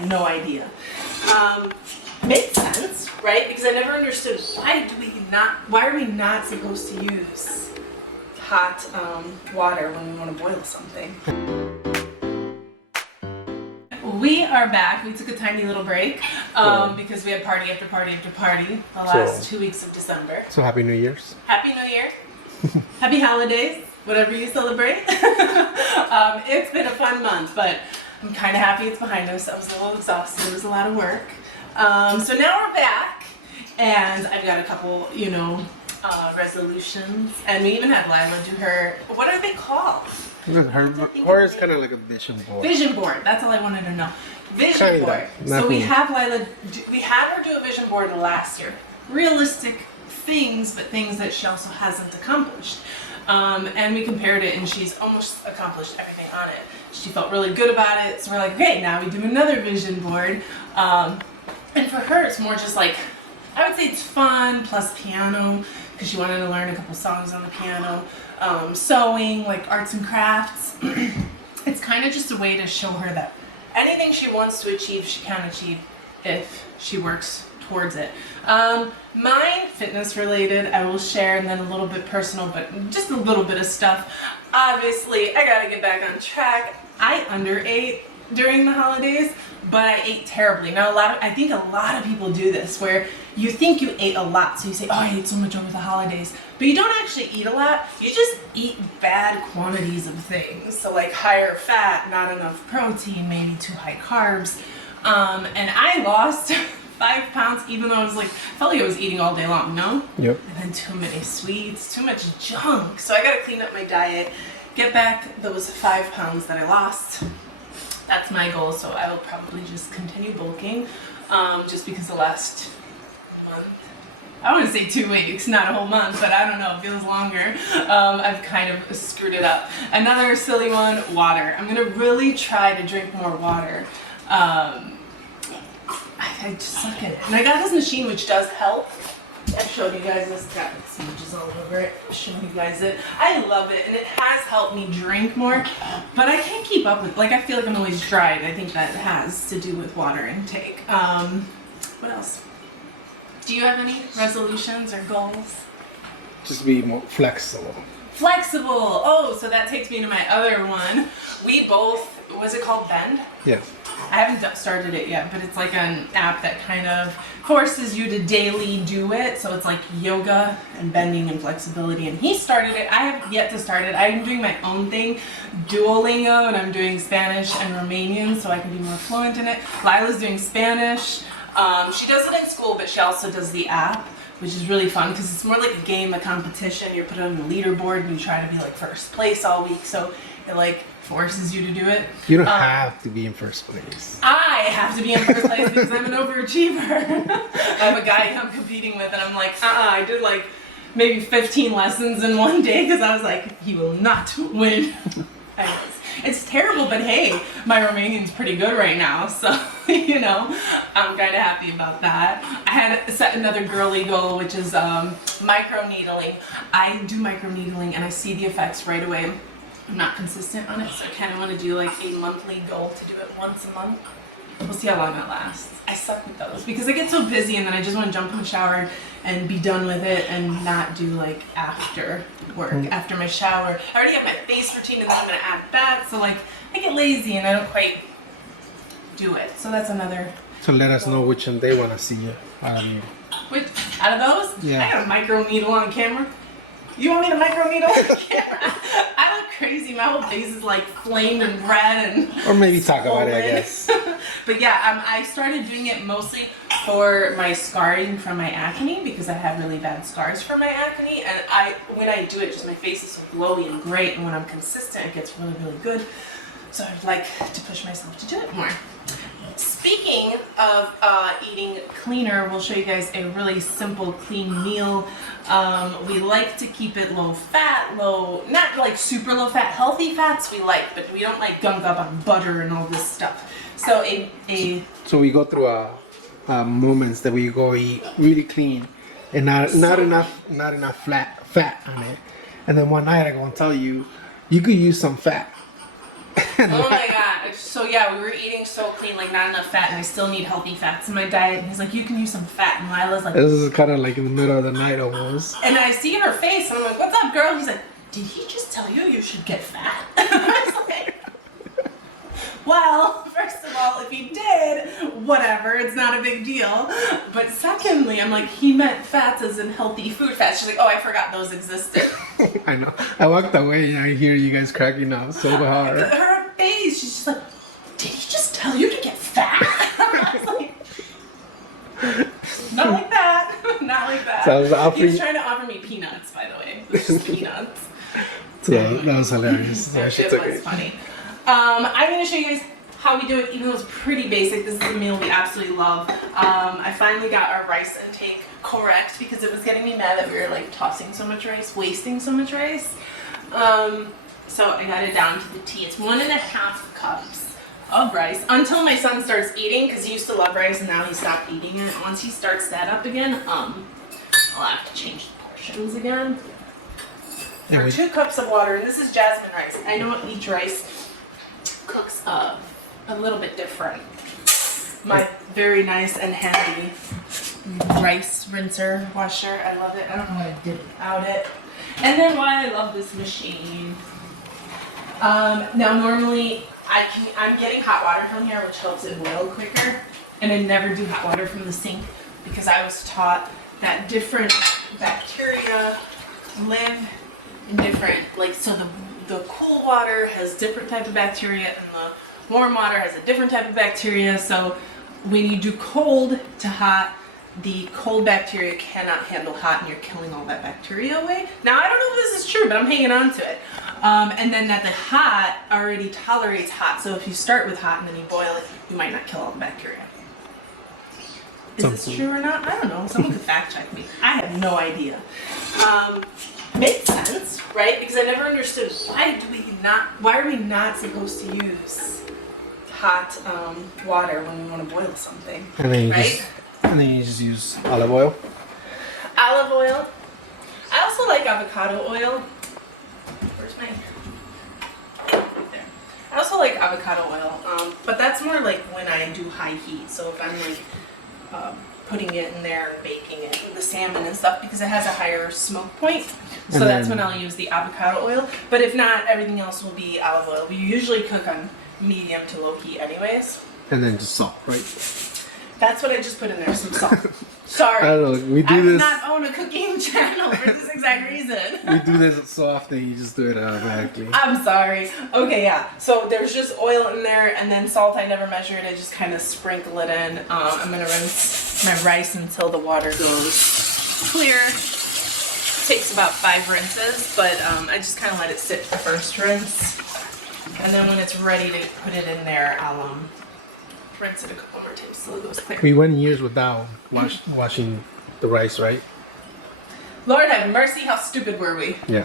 have no idea. Makes sense, right? Because I never understood why are we not supposed to use hot water when we want to boil something. We are back. We took a tiny little break because we had party after party after party the last 2 weeks of December. So happy New Year's. Happy New Year. Happy holidays, whatever you celebrate. It's been a fun month, but I'm kind of happy it's behind us. I was a little exhausted. It was a lot of work. So now we're back, and I've got a couple, resolutions, and we even had Lila do her, what are they called? Hers kind of like a vision board. Vision board. That's all I wanted to know. Vision board. So we have Lila. We had her do a vision board last year. Realistic things, but things that she also hasn't accomplished. And we compared it, and she's almost accomplished everything on it. She felt really good about it. So we're like, great. Now we do another vision board. And for her, it's more just like, I would say it's fun plus piano, because she wanted to learn a couple songs on the piano. Sewing, like arts and crafts. It's kind of just a way to show her that anything she wants to achieve, she can achieve if she works towards it. Mine, fitness related, I will share, and then a little bit personal, but just a little bit of stuff. Obviously, I gotta get back on track. I underate during the holidays, but I ate terribly. Now, I think a lot of people do this, where you think you ate a lot, so you say, oh, I ate so much over the holidays, but you don't actually eat a lot. You just eat bad quantities of things. So like higher fat, not enough protein, maybe too high carbs. And I lost 5 pounds, even though I felt like I was eating all day long, no? Yep. And then too many sweets, too much junk. So I gotta clean up my diet, get back those 5 pounds that I lost. That's my goal, so I will probably just continue bulking, just because the last month, I want to say 2 weeks, not a whole month, but I don't know, it feels longer. I've kind of screwed it up. Another silly one, water. I'm gonna really try to drink more water. I just suck at it. And I got this machine which does help. I've showed you guys this, got smudges all over it, showing you guys it. I love it, and it has helped me drink more, but I can't keep up with, I feel like I'm always dry, and I think that has to do with water intake. What else? Do you have any resolutions or goals? Just be more flexible. Flexible! Oh, so that takes me to my other one. We both, was it called Bend? Yeah. I haven't started it yet, but it's like an app that kind of forces you to daily do it. So it's like yoga and bending and flexibility. And he started it. I have yet to start it. I'm doing my own thing, Duolingo, and I'm doing Spanish and Romanian so I can be more fluent in it. Lila's doing Spanish. She does it in school, but she also does the app, which is really fun because it's more like a game, a competition. You're put on the leaderboard and you try to be like first place all week. So it forces you to do it. You don't have to be in first place. I have to be in first place because I'm an overachiever. I have a guy I'm competing with, and I'm like, I did maybe 15 lessons in one day because I was like, he will not win. Anyways, it's terrible, but hey, my Romanian's pretty good right now, so I'm kind of happy about that. I had set another girly goal, which is micro needling. I do micro needling, and I see the effects right away. I'm not consistent on it, so I kind of want to do a monthly goal to do it once a month. We'll see how long that lasts. I suck with those because I get so busy, and then I just want to jump in the shower and be done with it and not do after work, after my shower. I already have my face routine, and then I'm going to add that, so I get lazy and I don't quite do it. So that's another. So let us know which one they want to see you out of. Which, out of those? Yeah. I got a micro needle on camera. You want me to micro needle on camera? I look crazy. My whole face is flamed and red and. Or maybe talk about it, I guess. But yeah, I started doing it mostly for my scarring from my acne because I have really bad scars from my acne, and when I do it, just my face is so glowy and great, and when I'm consistent, it gets really, really good. So I'd like to push myself to do it more. Speaking of eating cleaner, we'll show you guys a really simple, clean meal. We like to keep it low fat, not super low fat, healthy fats we like, but we don't gunk up on butter and all this stuff. So So we go through moments that we go eat really clean and not enough fat on it. And then one night I go and tell you, you could use some fat. Oh my god, So yeah, we were eating so clean, like not enough fat, and I still need healthy fats in my diet. And he's like, you can use some fat. And Lila's like, this is kind of like in the middle of the night almost. and I see her face, and I'm like, what's up, girl? He's like, did he just tell you should get fat? I was like, well, first of all, if he did, whatever, it's not a big deal. But secondly, I'm like, he meant fats as in healthy food fats. She's like, oh, I forgot those existed. I know. I walked away and I hear you guys cracking up so hard. Her face, she's just like, did he just tell you to get fat? I was like, not like that. Not like that. So I was He was trying to offer me peanuts, by the way. It was just peanuts. So that was hilarious. It was funny. I'm going to show you guys how we do it, even though it's pretty basic. This is a meal we absolutely love. I finally got our rice intake correct because it was getting me mad that we were like tossing so much rice, wasting so much rice. So I got it down to the T. It's 1.5 cups of rice until my son starts eating, because he used to love rice and now he stopped eating it. Once he starts that up again, I'll have to change the portions again. For 2 cups of water, and this is jasmine rice. I know each rice cooks a little bit different. My very nice and handy rice rinser washer. I love it. I don't know what I did without it. And then why I love this machine. Now normally I'm getting hot water from here, which helps it boil quicker. And I never do hot water from the sink because I was taught that different bacteria live in different, like, so the cool water has different type of bacteria and the warm water has a different type of bacteria. So when you do cold to hot, the cold bacteria cannot handle hot and you're killing all that bacteria away. Now, I don't know if this is true, but I'm hanging on to it. And then that the hot already tolerates hot. So if you start with hot and then you boil it, you might not kill all the bacteria. Is this true or not? I don't know. Someone could fact check me. I have no idea. Makes sense, right? Because I never understood why are we not supposed to use hot water when we want to boil something, and then right? You just use olive oil. Olive oil. I also like avocado oil. Where's my? There. I also like avocado oil, but that's more like when I do high heat. So if I'm like putting it in there and baking it with the salmon and stuff, because it has a higher smoke point. So that's when I'll use the avocado oil. But if not, everything else will be olive oil. We usually cook on medium to low heat anyways. And then just salt, right? That's what I just put in there, some salt. Sorry. I don't know, we do this. I do not own a cooking channel for this exact reason. We do this so often, you just do it automatically. I'm sorry. Okay, yeah. So there's just oil in there, and then salt I never measured. I just kind of sprinkle it in. I'm going to rinse my rice until the water goes clear. It takes about 5 rinses, but I just kind of let it sit the first rinse. And then when it's ready to put it in there, I'll rinse it a couple more times so it goes clear. We went years without washing the rice, right? Lord have mercy, how stupid were we? Yeah.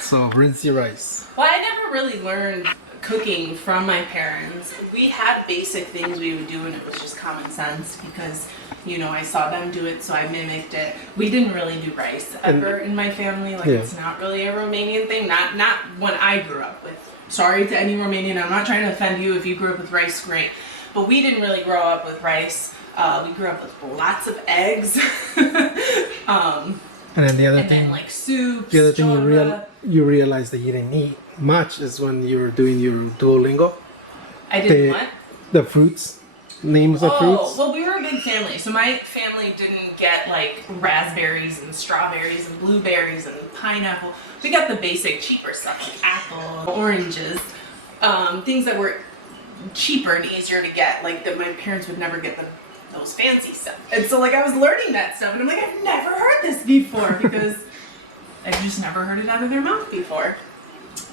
So rinse your rice. Well, I never really learned cooking from my parents. We had basic things we would do and it was just common sense because, you know, I saw them do it so I mimicked it. We didn't really do rice ever in my family. Like, it's not really a Romanian thing. Not when I grew up with. Sorry to any Romanian, I'm not trying to offend you. If you grew up with rice, great. But we didn't really grow up with rice. We grew up with lots of eggs. And then the other thing, like soups. The other thing you realize that you didn't eat much is when you were doing your Duolingo. I did what? The fruits. Names of fruits. Oh, well, we were a big family. So my family didn't get like raspberries and strawberries and blueberries and pineapple. We got the basic cheaper stuff like apple, oranges, things that were cheaper and easier to get, like that my parents would never get those fancy stuff. And so like I was learning that stuff and I'm like, I've never heard this before because I've just never heard it out of their mouth before.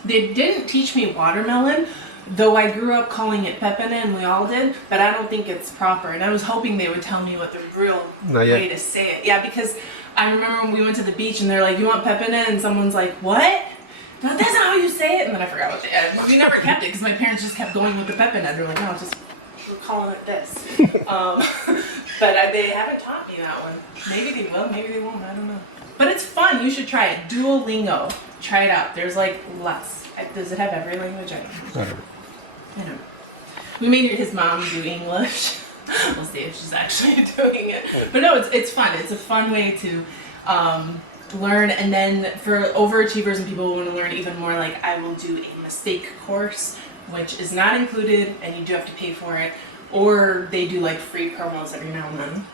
They didn't teach me watermelon, though I grew up calling it pepene and we all did, but I don't think it's proper. And I was hoping they would tell me what the real way to say it. Yeah, because I remember when we went to the beach and they're like, you want pepene? And someone's like, what? No, that's not how you say it. And then I forgot what they added. We never kept it because my parents just kept going with the pepene. They're like, no, we're calling it this. But they haven't taught me that one. Maybe they will, maybe they won't, I don't know. But it's fun, you should try it. Duolingo, try it out. There's like lots. Does it have every language? I don't know. I don't know. We made his mom do English. We'll see if she's actually doing it. But no, it's fun. It's a fun way to learn. And then for overachievers and people who want to learn even more, like I will do a mistake course, which is not included and you do have to pay for it. Or they do like free promos every now and then.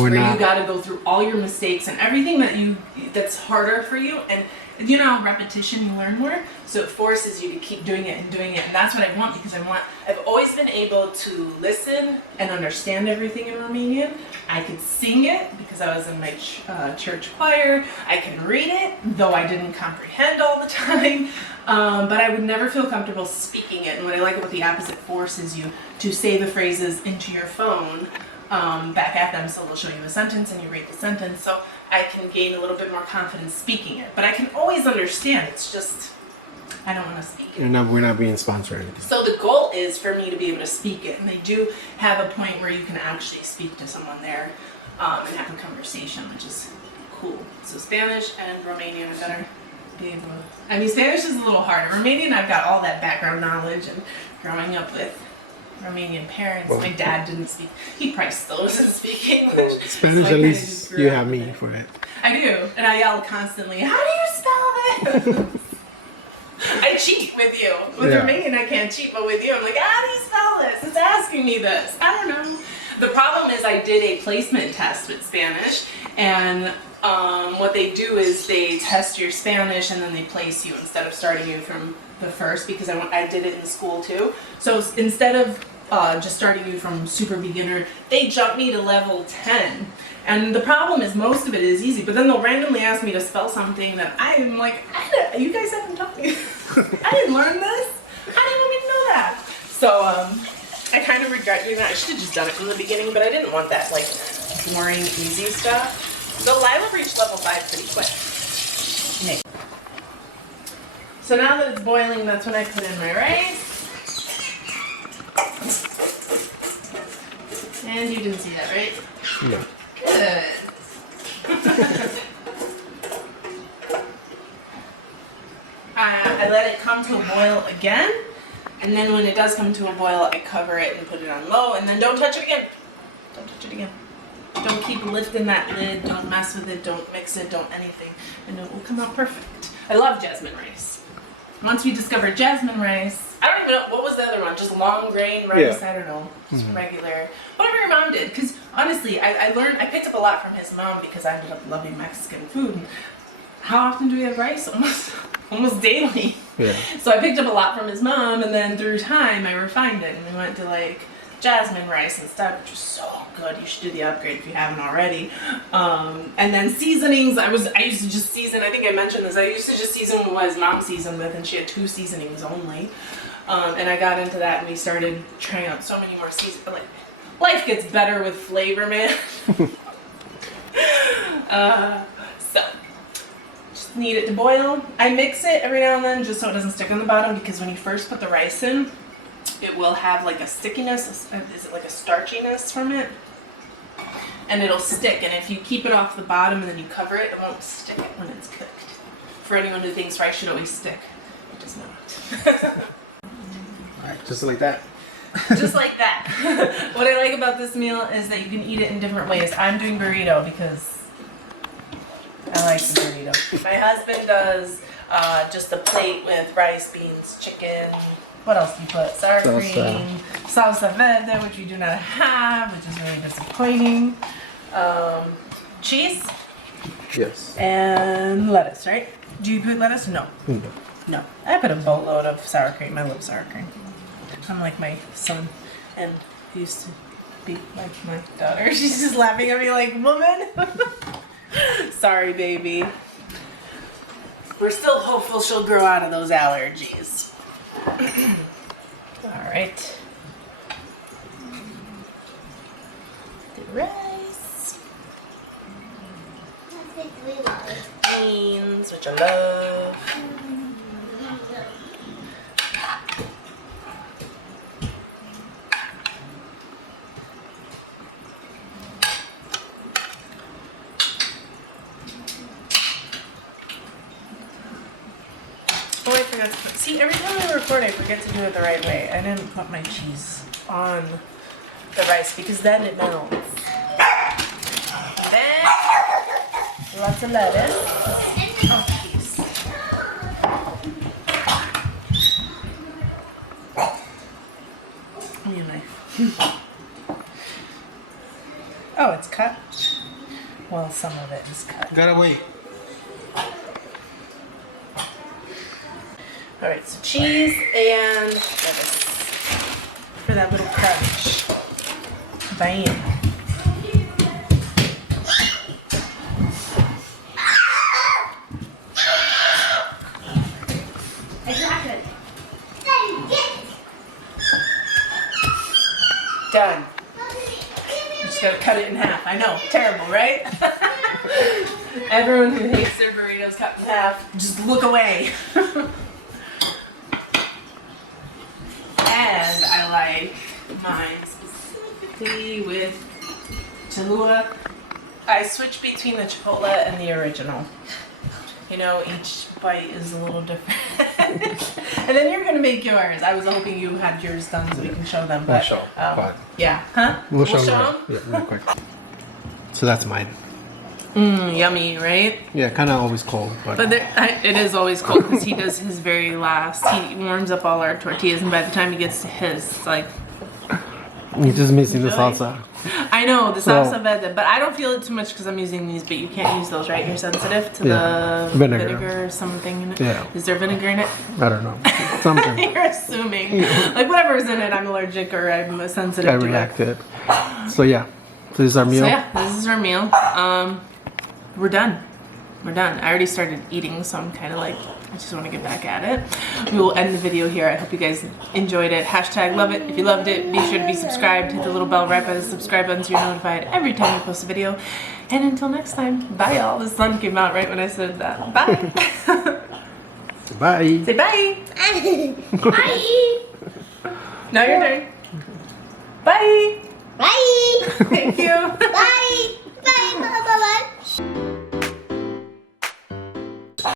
Where you got to go through all your mistakes and everything that's harder for you. And you know, repetition, you learn more. So it forces you to keep doing it and doing it. And that's what I want, because I've always been able to listen and understand everything in Romanian. I could sing it because I was in my church choir. I can read it, though I didn't comprehend all the time. But I would never feel comfortable speaking it. And what I like about the app is it forces you to say the phrases into your phone back at them. So they'll show you a sentence and you read the sentence. So I can gain a little bit more confidence speaking it. But I can always understand. It's just, I don't want to speak it. We're not being sponsored or anything. So the goal is for me to be able to speak it. And they do have a point where you can actually speak to someone there and have a conversation, which is cool. So Spanish and Romanian, I better be able to. I mean, Spanish is a little harder. Romanian, I've got all that background knowledge and growing up with Romanian parents. My dad didn't speak. He probably still doesn't speak English. Spanish, so at least you have me for it. I do, and I yell constantly, "How do you spell it?" I cheat with you. With Romanian, I can't cheat, but with you, I'm like, "How do you spell this? It's asking me this. I don't know." The problem is, I did a placement test with Spanish, and what they do is they test your Spanish and then they place you instead of starting you from the first, because I did it in school too. So instead of just starting you from super beginner, they jumped me to level 10. And the problem is most of it is easy, but then they'll randomly ask me to spell something that I'm like, you guys haven't taught me. I didn't learn this. I didn't even know that. So I kind of regret doing that. I should have just done it from the beginning, but I didn't want that like boring, easy stuff. So Lila reached level 5 pretty quick. So now that it's boiling, that's when I put in my rice. And you didn't see that, right? No. Good. I let it come to a boil again. And then when it does come to a boil, I cover it and put it on low. And then don't touch it again. Don't touch it again. Don't keep lifting that lid. Don't mess with it. Don't mix it. Don't anything. And it will come out perfect. I love jasmine rice. Once we discovered jasmine rice, I don't even know, what was the other one? Just long grain rice? Yeah. I don't know. Just regular. Whatever your mom did. Because honestly, I picked up a lot from his mom because I ended up loving Mexican food. And how often do we have rice? Almost daily. Yeah. So I picked up a lot from his mom, and then through time I refined it, and we went to like jasmine rice instead, which was so good. You should do the upgrade if you haven't already. And then seasonings, I used to just season. I think I mentioned this. I used to just season what his mom seasoned with, and she had 2 seasonings only. And I got into that, and we started trying out so many more seasonings. Like, life gets better with flavor, man. So just need it to boil. I mix it every now and then just so it doesn't stick on the bottom, because when you first put the rice in, it will have like a stickiness. Is it like a starchiness from it? And it'll stick. And if you keep it off the bottom and then you cover it, it won't stick it when it's cooked. For anyone who thinks rice should always stick, it does not. Alright, just like that. Just like that. What I like about this meal is that you can eat it in different ways. I'm doing burrito because I like the burrito. My husband does just a plate with rice, beans, chicken. What else do you put? Sour cream, salsa verde, which we do not have, which is really disappointing. Cheese? Yes. And lettuce, right? Do you put lettuce? No. No. No. I put a boatload of sour cream. I love sour cream. I'm like my son, and he used to be like my daughter. She's just laughing at me like, woman. Sorry, baby. We're still hopeful she'll grow out of those allergies. All right. The rice. Beans, which I love. Wait for forgot to put. See, every time I record, I forget to do it the right way. I didn't put my cheese on the rice because then it melts. And then lots of lettuce. Oh, jeez. Give me a knife. Oh, it's cut. Well, some of it is cut. Gotta wait. All right, so cheese and lettuce for that little crunch. Bam. Done. Just gotta cut it in half. I know, terrible, right? Everyone who hates their burritos cut in half, just look away. And I like mine specifically with Cholula. I switch between the Chipotle and the original. You know, each bite is a little different. And then you're gonna make yours. I was hoping you had yours done so we can show them. But, We'll show. yeah, huh? We'll show them. them. Yeah, real quick. So that's mine. Yummy, right? Yeah, kind of always cold, but It is always cold because he does his very last. He warms up all our tortillas, and by the time he gets to his, it's like you're just missing the salsa. I know the salsa verde, but I don't feel it too much because I'm using these. But you can't use those, right? You're sensitive to the vinegar or something in it. Yeah. Is there vinegar in it? I don't know. Something. You're assuming. Like whatever's in it, I'm allergic or I'm sensitive I to react to it. So yeah, so this is our meal. So yeah, this is our meal. We're done. We're done. I already started eating, so I'm kind of like, I just want to get back at it. We will end the video here. I hope you guys enjoyed it. # love it. If you loved it, be sure to be subscribed. Hit the little bell right by the subscribe button so you're notified every time we post a video. And until next time, bye y'all. The sun came out right when I said that. Bye. Bye. Say bye. Bye. Now your turn. Bye. Bye.